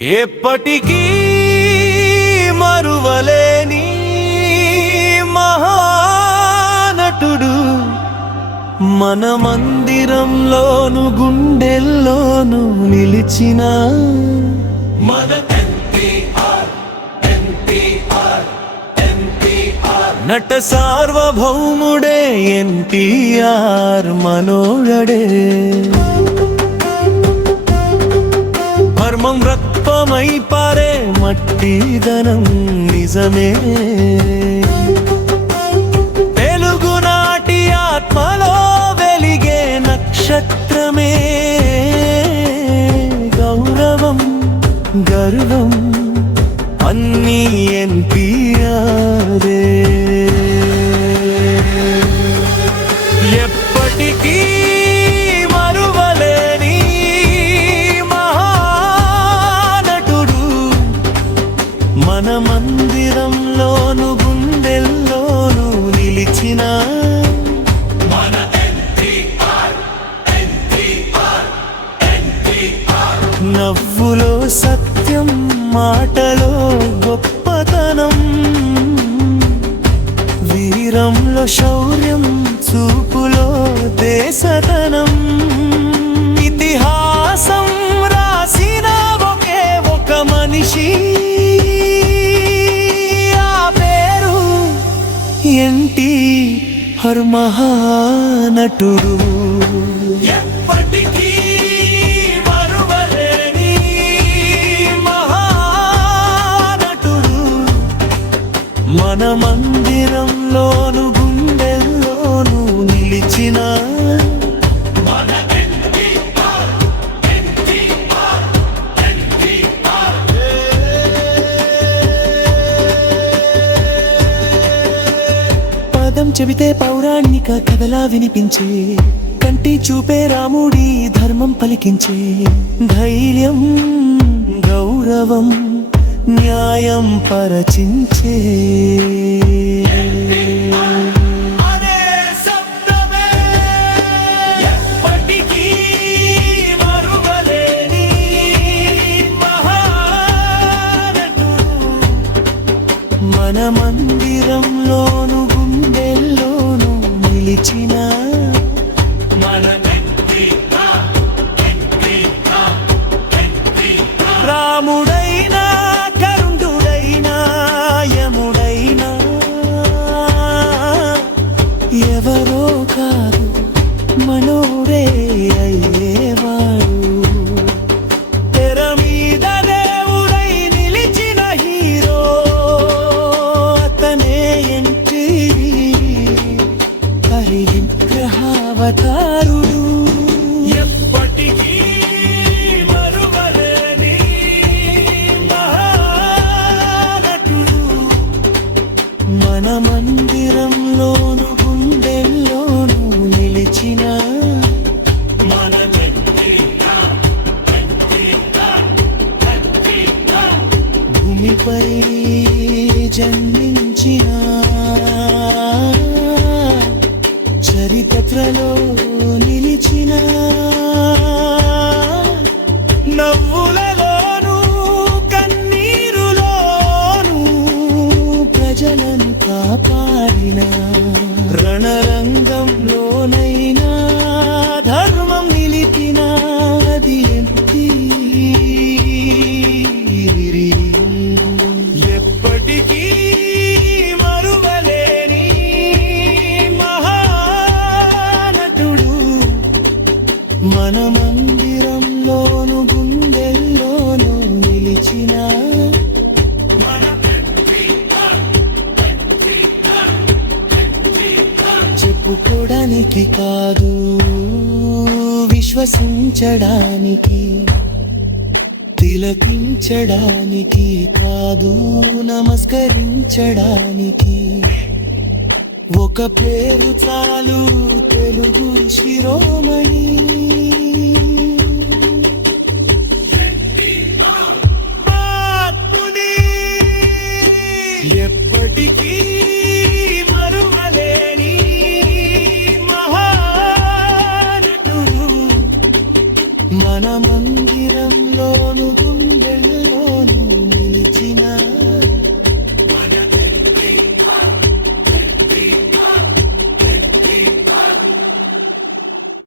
ఎప్పటికీ మరువలేని మహానటుడు. మన మందిరంలోను గుండెల్లోను నిలిచిన మన నట సార్వభౌముడే ఎన్టీఆర్ మనోడడే మర్మం రక్తమై పారే మట్టిదనం నిజమే. తెలుగునాటి ఆత్మలో వెలిగే నక్షత్రమే. గౌరవం గర్వం అన్నీ ఎన్పిఆరే ఎప్పటికీ గొప్పతనం వీరంలో శౌర్యం చూపులో దేశతనం ఇతిహాసం రాసిన ఒకే ఒక మనిషి. ఆ పేరు ఎంటి హర్ మన మందిరంలోను గుండెల్లోను నిలిచిన పదం చెబితే పౌరాణిక కథలా వినిపించే కంటి చూపే రాముడి ధర్మం పలికించే ధైర్యం గౌరవం. న్యాయం పరచించే. మన మందిరంలోను గుండెల్లోను నిలిచిన మన ano జన్మించిన చరిత్రలో నిలిచిన నవ్వులలోను కన్నీరులోను ప్రజలను కాపాడిన రణరంగంలోనైనా ధర్మం నిలిపిన అది ఎంపీ ఎప్పటికీ చెప్పుకోవడానికి కాదు. విశ్వసించడానికి తిలకించడానికి కాదు. నమస్కరించడానికి. ఒక పేరు చాలు తెలుగు శిరోమణి.